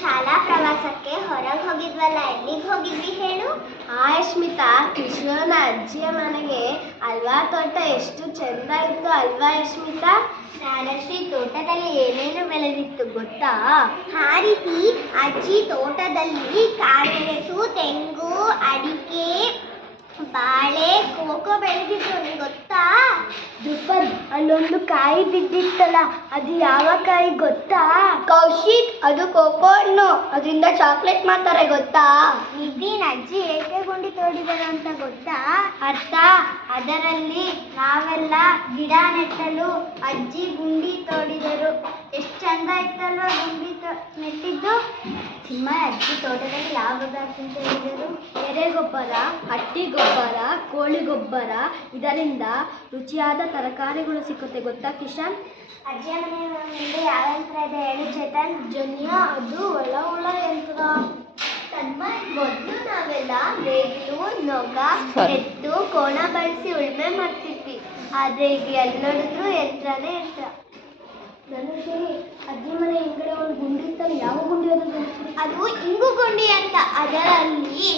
ಶಾಲಾ ಪ್ರವಾಸಕ್ಕೆ ಹೊರಗೆ ಹೋಗಿದ್ವಲ್ಲ, ಎಲ್ಲಿಗೆ ಹೋಗಿದ್ವಿ ಹೇಳು? ಸ್ಮಿತಾ, ಕೃಷ್ಣನ ಅಜ್ಜಿಯ ಮನೆಗೆ. ಅಲ್ವಾ ತೋಟ ಎಷ್ಟು ಚಂದ ಇತ್ತು ಅಲ್ವಾ ಸ್ಮಿತಾ? ನಾನಶ್ರೀ, ತೋಟದಲ್ಲಿ ಏನೇನು ಬೆಳೆದಿತ್ತು ಗೊತ್ತಾ? ರೀತಿ ಅಜ್ಜಿ ತೋಟದಲ್ಲಿ ಕಾಳುಮೆಣಸು, ತೆಂಗು, ಅಡಿಕೆ, ಬಾಳೆ, ಕೋಕೋ ಬೆಳೆದಿದ್ರು. ನಿಂಗೆ ಗೊತ್ತಾ? ಧ್ರುಪದ್, ಅಲ್ಲೊಂದು ಕಾಯಿ ಬಿದ್ದಿತ್ತಲ್ಲ, ಅದು ಯಾವ ಕಾಯಿ ಗೊತ್ತಾ? ಕೌಶಿಕ್, ಅದು ಕೋಕೋ ಹಣ್ಣು. ಅದರಿಂದ ಚಾಕ್ಲೇಟ್ ಮಾಡ್ತಾರೆ ಗೊತ್ತಾ? ನಿದ್ದೀನ್, ಅಜ್ಜಿ ಏಕೆ ಗುಂಡಿ ತೋಡಿದರು ಅಂತ ಗೊತ್ತಾ? ಅರ್ಥ, ಅದರಲ್ಲಿ ನಾವೆಲ್ಲ ಗಿಡ ನೆಟ್ಟಲು ಅಜ್ಜಿ ಗುಂಡಿ ತೋಡಿದರು. ಎಷ್ಟು ಚಂದ ಇತ್ತಲ್ವ ಗುಂಡಿ ನೆಟ್ಟಿದ್ದು. ಸಿಂಹ, ಅಜ್ಜಿ ತೋಟದಲ್ಲಿ ಯಾವ ಗೊಬ್ಬರ ಅಂತ ಹೇಳಿದರು? ಎರೆಗೊಬ್ಬರ, ಹಟ್ಟಿ ಗೊಬ್ಬರ, ಕೋಳಿ ಗೊಬ್ಬರ. ಇದರಿಂದ ರುಚಿಯಾದ ತರಕಾರಿಗಳು ಸಿಕ್ಕುತ್ತೆ ಗೊತ್ತಾ ಕಿಶನ್? ಅಜ್ಜಿಯ ಮನೆಯ ಮುಂದೆ ಯಾವ ಯಂತ್ರ ಇದೆ ಹೇಳು ಚೇತನ್? ಜನ್ಯ, ಅದು ಹುಳ ಯಂತ್ರ. ಮೊದಲು ನಾವೆಲ್ಲ ನೇಗಿಲು, ನೊಗ, ಎತ್ತು, ಕೋಣ ಬಳಸಿ ಉಳುಮೆ ಮಾಡ್ತಿದ್ವಿ. ಆದ್ರೆ ಈಗ ಎಲ್ಲಿ ನೋಡಿದ್ರು ಯಂತ್ರನೇ ಯಂತ್ರ. ನನಗೆ ಅಜ್ಜಿ ಮನೆ ಹಿಂಗಡೆ ಒಂದು ಗುಂಡಿ ಇತ್ತಲ್ಲ, ಯಾವ ಗುಂಡಿ ಅದು ಇಂಗು ಗುಂಡಿ ಅಂತ. ಅದರಲ್ಲಿ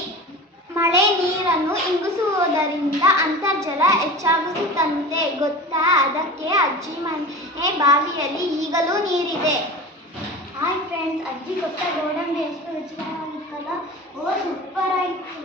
ಮಳೆ ನೀರನ್ನು ಇಂಗಿಸುವುದರಿಂದ ಅಂತರ್ಜಲ ಹೆಚ್ಚಾಗುತ್ತಂತೆ ಗೊತ್ತಾ? ಅದಕ್ಕೆ ಅಜ್ಜಿ ಮನೆ ಬಾವಿಯಲ್ಲಿ ಈಗಲೂ ನೀರಿದೆ. ಹಾಯ್ ಫ್ರೆಂಡ್ಸ್, ಅಜ್ಜಿ ಗೊತ್ತಾ ಗೋಡಂಬಿ ಎಷ್ಟು ರುಚಿಕರವಾಗಿತ್ತಲ್ಲ? ಸೂಪರ್ ಆಯಿತು.